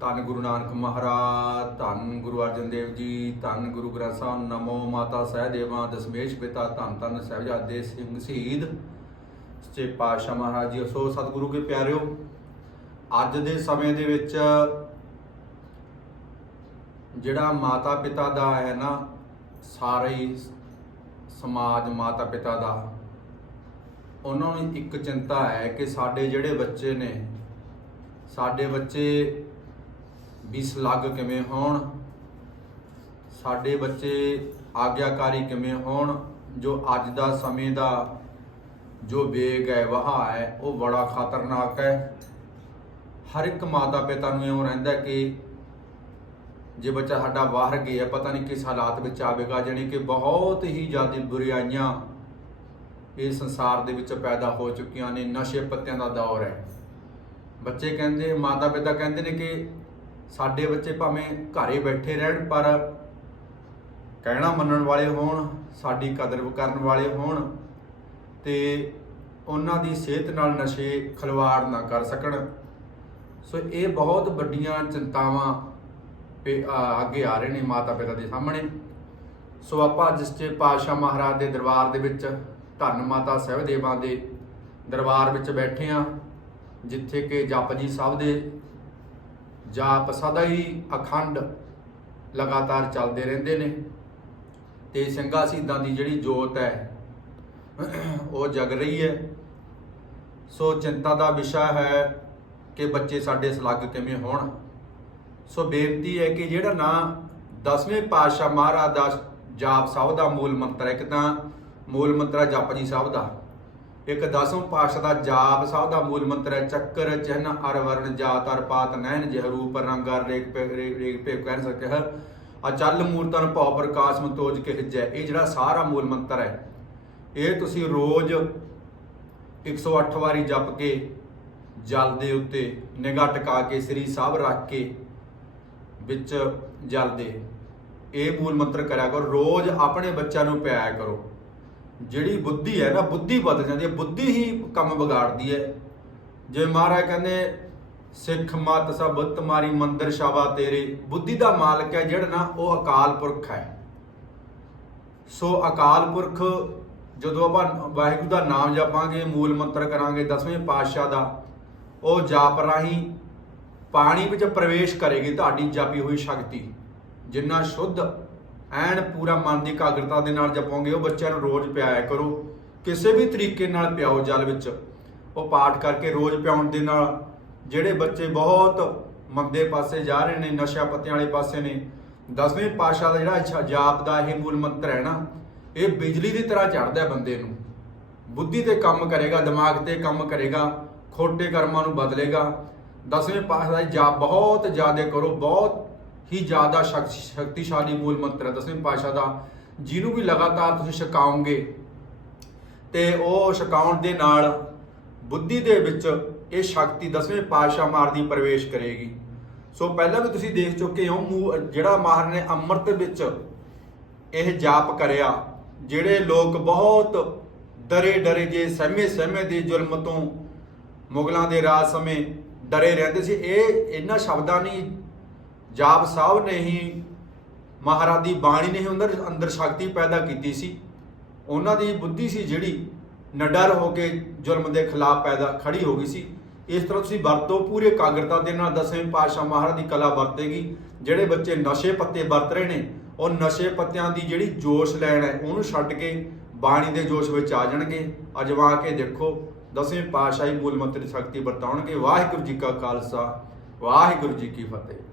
ਧੰਨ ਗੁਰੂ ਨਾਨਕ ਮਹਾਰਾਜ, ਧੰਨ ਗੁਰੂ ਅਰਜਨ ਦੇਵ ਜੀ, ਧੰਨ ਗੁਰੂ ਗ੍ਰੰਥ ਸਾਹਿਬ, ਨਮੋ ਮਾਤਾ ਸਹਿਦੇਵਾਂ, ਦਸ਼ਮੇਸ਼ ਪਿਤਾ ਧੰਨ ਧੰਨ ਸਾਹਿਬਜ਼ਾਦੇ ਸਿੰਘ ਸ਼ਹੀਦ। ਸੱਚੇ ਪਾਤਸ਼ਾਹ ਮਹਾਰਾਜ ਜੀ ਸੋ ਸਤਿਗੁਰੂ ਕੇ ਪਿਆਰਿਓ, ਅੱਜ ਦੇ ਸਮੇਂ ਦੇ ਵਿੱਚ ਜਿਹੜਾ ਮਾਤਾ ਪਿਤਾ ਦਾ ਹੈ ਨਾ, ਸਾਰੇ ਹੀ ਸਮਾਜ ਮਾਤਾ ਪਿਤਾ ਦਾ, ਉਹਨਾਂ ਨੂੰ ਇੱਕ ਚਿੰਤਾ ਹੈ ਕਿ ਸਾਡੇ ਜਿਹੜੇ ਬੱਚੇ ਨੇ, ਸਾਡੇ ਬੱਚੇ ਵੀ ਸਲੱਗ ਕਿਵੇਂ ਹੋਣ? ਸਾਡੇ ਬੱਚੇ ਆਗਿਆਕਾਰੀ ਕਿਵੇਂ ਹੋਣ? ਜੋ ਅੱਜ ਦਾ ਸਮੇਂ ਦਾ ਜੋ ਵੇਗ ਹੈ, ਵਹਾ ਹੈ, ਉਹ ਬੜਾ ਖਤਰਨਾਕ ਹੈ। ਹਰ ਇੱਕ ਮਾਤਾ ਪਿਤਾ ਨੂੰ ਇਉਂ ਰਹਿੰਦਾ ਕਿ ਜੇ ਬੱਚਾ ਸਾਡਾ ਬਾਹਰ ਗਿਆ, ਪਤਾ ਨਹੀਂ ਕਿਸ ਹਾਲਾਤ ਵਿੱਚ ਆਵੇਗਾ, ਜਾਣੀ ਕਿ ਬਹੁਤ ਹੀ ਜ਼ਿਆਦਾ ਬੁਰਾਈਆਂ ਇਸ ਸੰਸਾਰ ਦੇ ਵਿੱਚ ਪੈਦਾ ਹੋ ਚੁੱਕੀਆਂ ਨੇ, ਨਸ਼ੇ ਪੱਤਿਆਂ ਦਾ ਦੌਰ ਹੈ। ਬੱਚੇ ਕਹਿੰਦੇ ਮਾਤਾ ਪਿਤਾ ਕਹਿੰਦੇ ਨੇ ਕਿ ਸਾਡੇ ਬੱਚੇ ਭਾਵੇਂ ਘਰੇ ਬੈਠੇ ਰਹਿਣ, ਪਰ ਕਹਿਣਾ ਮੰਨਣ ਵਾਲੇ ਹੋਣ, ਸਾਡੀ ਕਦਰ ਕਰਨ ਵਾਲੇ ਹੋਣ ਤੇ ਉਹਨਾਂ ਦੀ ਸਿਹਤ ਨਾਲ ਨਸ਼ੇ ਖਿਲਵਾੜ ਨਾ ਕਰ ਸਕਣ। ਸੋ ਇਹ ਬਹੁਤ ਵੱਡੀਆਂ ਚਿੰਤਾਵਾਂ ਪੇ- ਅੱਗੇ ਆ ਰਹੇ ਨੇ ਮਾਤਾ ਪਿਤਾ ਦੇ ਸਾਹਮਣੇ। ਸੋ ਆਪਾਂ ਅੱਜ ਸੱਚੇ ਪਾਤਸ਼ਾਹ ਮਹਾਰਾਜ ਦੇ ਦਰਬਾਰ ਦੇ ਵਿੱਚ ਧੰਨ ਮਾਤਾ ਸਹਿਬਦੇਵਾਂ ਦੇ ਦਰਬਾਰ ਵਿੱਚ ਬੈਠੇ ਆ, ਜਿੱਥੇ ਕਿ ਜਪਜੀ ਸਾਹਿਬ ਦੇ ਜਾਪ ਸਦਾ ਹੀ ਅਖੰਡ ਲਗਾਤਾਰ ਚੱਲਦੇ ਰਹਿੰਦੇ ਨੇ। ਤੇ ਸਿੰਘਾਂ ਸ਼ਹੀਦਾਂ ਦੀ ਜਿਹੜੀ ਜੋਤ ਹੈ, ਉਹ ਜਗ ਰਹੀ ਹੈ। ਸੋ ਚਿੰਤਾ ਦਾ ਵਿਸ਼ਾ ਹੈ ਕਿ ਬੱਚੇ ਸਾਡੇ ਸਲੱਗ ਕਿਵੇਂ ਹੋਣ। ਸੋ ਬੇਨਤੀ ਹੈ ਕਿ ਜਿਹੜਾ ਨਾ ਦਸਵੇਂ ਪਾਤਸ਼ਾਹ ਮਹਾਰਾਜ ਦਾ ਜਾਪ ਸਾਹਿਬ ਦਾ ਮੂਲ ਮੰਤਰ ਹੈ, ਇੱਕ ਤਾਂ ਮੂਲ ਮੰਤਰ ਹੈ ਜਪਜੀ ਸਾਹਿਬ ਦਾ। ਇੱਕ ਦਸਵੇਂ ਪਾਤਸ਼ਾਹ ਦਾ ਜਾਪ ਸਾਹਿਬ ਦਾ ਮੂਲ ਮੰਤਰ ਹੈ, ਚੱਕਰ ਚਿਹਨ ਅਰ, ਵਰਣ ਜਾਤ ਅਰ ਪਾਤ, ਨੈਣ, ਜਹ, ਰੂਪ, ਰੰਗ, ਅਰ, ਰੇਖ ਪੇ ਰੇਖ ਰੇਖ ਪੇ ਕਹਿ ਸਕੇ ਹੈ। ਅਚਲ ਮੂਰਤਨ ਭਉ ਪ੍ਰਕਾਸ਼ ਮਤੋਜ ਕੇ ਹਿਜੈ ਇਹ ਜਿਹੜਾ ਸਾਰਾ ਮੂਲ ਮੰਤਰ ਹੈ, ਇਹ ਤੁਸੀਂ ਰੋਜ਼ 108 ਵਾਰੀ ਜਪ ਕੇ, ਜਲ ਦੇ ਉੱਤੇ ਨਿਗਾਹ ਟਿਕਾ ਕੇ, ਸ੍ਰੀ ਸਾਹਿਬ ਰੱਖ ਕੇ ਵਿੱਚ ਜਲ ਦੇ। ਇਹ ਮੂਲ ਮੰਤਰ ਕਰਿਆ ਕਰੋ। ਰੋਜ਼ ਆਪਣੇ ਬੱਚਿਆਂ ਨੂੰ ਪਿਆਇਆ ਕਰੋ। ਜਿਹੜੀ ਬੁੱਧੀ ਹੈ ਨਾ, ਬੁੱਧੀ ਬਦਲ ਜਾਂਦੀ ਹੈ, ਬੁੱਧੀ ਹੀ ਕੰਮ ਵਿਗਾੜਦੀ ਹੈ। ਜੇ ਮਹਾਰਾਜ ਕਹਿੰਦੇ, ਸਿੱਖ ਮਤ ਸਭ ਤੁਮਾਰੀ ਮੰਦਰ ਸ਼ਾਬਾ ਤੇਰੇ, ਬੁੱਧੀ ਦਾ ਮਾਲਕ ਹੈ ਜਿਹੜਾ ਨਾ, ਉਹ ਅਕਾਲ ਪੁਰਖ ਹੈ। ਸੋ ਅਕਾਲ ਪੁਰਖ ਜਦੋਂ ਆਪਾਂ ਵਾਹਿਗੁਰੂ ਦਾ ਨਾਮ ਜਪਾਂਗੇ, ਮੂਲ ਮੰਤਰ ਕਰਾਂਗੇ, ਦਸਵੇਂ ਪਾਤਸ਼ਾਹ ਦਾ, ਉਹ ਜਾਪ ਰਾਹੀਂ ਪਾਣੀ ਵਿੱਚ ਪ੍ਰਵੇਸ਼ ਕਰੇਗੀ ਤੁਹਾਡੀ ਜਾਪੀ ਹੋਈ ਸ਼ਕਤੀ, ਜਿੰਨਾ ਸ਼ੁੱਧ ਐਨ ਪੂਰਾ ਮਨ ਦੀ ਇਕਾਗਰਤਾ ਦੇ ਨਾਲ ਜਪੋਗੇ, ਉਹ ਬੱਚਿਆਂ ਨੂੰ ਰੋਜ਼ ਪਿਆਇਆ ਕਰੋ। ਕਿਸੇ ਵੀ ਤਰੀਕੇ ਨਾਲ ਪਿਆਓ ਜਲ ਵਿੱਚ। ਉਹ ਪਾਠ ਕਰਕੇ ਰੋਜ਼ ਪਿਆਉਣ ਦੇ ਨਾਲ ਜਿਹੜੇ ਬੱਚੇ ਬਹੁਤ ਮੰਦੇ ਪਾਸੇ ਜਾ ਰਹੇ ਨੇ ਨਸ਼ਾ ਪੱਤਿਆਂ ਵਾਲੇ ਪਾਸੇ ਨੇ, ਦਸਵੇਂ ਪਾਤਸ਼ਾਹ ਦਾ ਜਿਹੜਾ ਜਾਪ ਦਾ ਇਹ ਮੂਲ ਮੰਤਰ ਹੈ ਨਾ, ਇਹ ਬਿਜਲੀ ਦੀ ਤਰ੍ਹਾਂ ਚੜਦਾ ਬੰਦੇ ਨੂੰ। ਬੁੱਧੀ ਤੇ ਕੰਮ ਕਰੇਗਾ, ਦਿਮਾਗ ਤੇ ਕੰਮ ਕਰੇਗਾ, ਖੋਟੇ ਕਰਮਾਂ ਨੂੰ ਬਦਲੇਗਾ। ਦਸਵੇਂ ਪਾਤਸ਼ਾਹ ਦਾ ਜਾਪ ਬਹੁਤ ਜ਼ਿਆਦਾ ਕਰੋ, ਬਹੁਤ ਹੀ ਜ਼ਿਆਦਾ ਸ਼ਕ- ਸ਼ਕਤੀਸ਼ਾਲੀ ਮੂਲ ਮੰਤਰ ਹੈ। ਦਸਵੇਂ ਪਾਤਸ਼ਾਹ ਦਾ, ਜਿਹਨੂੰ ਵੀ ਲਗਾਤਾਰ ਤੁਸੀਂ ਛਕਾਓਗੇ, ਤੇ ਉਹ ਛਕਾਉਣ ਦੇ ਨਾਲ ਬੁੱਧੀ ਦੇ ਵਿੱਚ ਇਹ ਸ਼ਕਤੀ ਦਸਵੇਂ ਪਾਤਸ਼ਾਹ ਮਾਰ ਦੀ ਪ੍ਰਵੇਸ਼ ਕਰੇਗੀ। ਸੋ ਪਹਿਲਾਂ ਵੀ ਤੁਸੀਂ ਦੇਖ ਚੁੱਕੇ ਹੋ ਮੂੰਹ- ਜਿਹੜਾ ਮਾਹਰ ਨੇ ਅੰਮ੍ਰਿਤ ਵਿੱਚ ਇਹ ਜਾਪ ਕਰਿਆ, ਜਿਹੜੇ ਲੋਕ ਬਹੁਤ ਡਰੇ ਡਰੇ ਜੇ, ਸਹਿਮੇ ਸਹਿਮੇ ਦੇ ਜ਼ੁਲਮ ਤੋਂ ਮੁਗਲਾਂ ਦੇ ਰਾਜ ਸਮੇਂ ਡਰੇ ਰਹਿੰਦੇ ਸੀ। ਇਹ ਇਹਨਾਂ ਸ਼ਬਦਾਂ ਨੇ ਜਾਪ ਸਾਹਿਬ ਨੇ ਹੀ ਮਹਾਰਾਜ ਦੀ ਬਾਣੀ ਨੇ ਹੀ ਅੰਦਰ ਅੰਦਰ ਸ਼ਕਤੀ ਪੈਦਾ ਕੀਤੀ ਸੀ। ਉਹਨਾਂ ਦੀ ਬੁੱਧੀ ਸੀ ਜਿਹੜੀ ਨਡਰ ਹੋ ਕੇ ਜ਼ੁਲਮ ਦੇ ਖਿਲਾਫ ਪੈਦਾ ਖੜੀ ਹੋ ਗਈ ਸੀ। ਇਸ ਤਰ੍ਹਾਂ ਤੁਸੀਂ ਵਰਤੋ ਪੂਰੇ ਕਾਗਰਤਾ ਦੇ ਨਾਲ ਦਸਵੇਂ ਪਾਤਸ਼ਾਹ ਮਹਾਰਾਜ ਦੀ ਕਲਾ ਵਰਤੇਗੀ। ਜਿਹੜੇ ਬੱਚੇ ਨਸ਼ੇ ਪੱਤੇ ਵਰਤ ਰਹੇ ਨੇ, ਉਹ ਨਸ਼ੇ ਪੱਤਿਆਂ ਦੀ ਜਿਹੜੀ ਜੋਸ਼ ਲੈਣ ਹੈ, ਉਹਨੂੰ ਛੱਡ ਕੇ ਬਾਣੀ ਦੇ ਜੋਸ਼ ਵਿੱਚ ਆ ਜਾਣਗੇ। ਅਜਵਾ ਕੇ ਦੇਖੋ, ਦਸਵੇਂ ਪਾਤਸ਼ਾਹੀ ਮੂਲ ਮੰਤਰ ਸ਼ਕਤੀ ਵਰਤਾਉਣਗੇ। ਵਾਹਿਗੁਰੂ ਜੀ ਕਾ ਖਾਲਸਾ, ਵਾਹਿਗੁਰੂ ਜੀ ਕੀ ਫਤਿਹ।